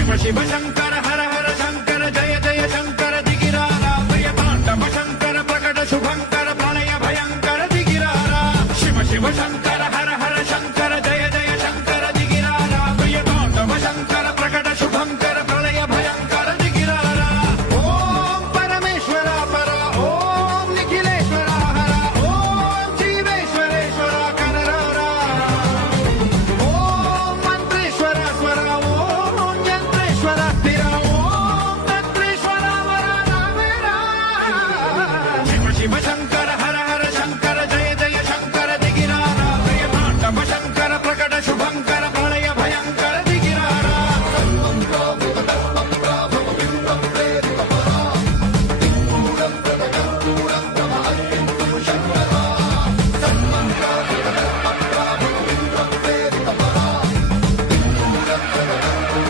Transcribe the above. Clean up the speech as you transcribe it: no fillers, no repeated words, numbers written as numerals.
शिव शिव शंकर हर हर शंकर जय जय शंकर दिगिरारा प्रिय तांडव शंकर प्रकट शुभंकर प्रलय भयंकर दिगिरारा शिव शिव शंकर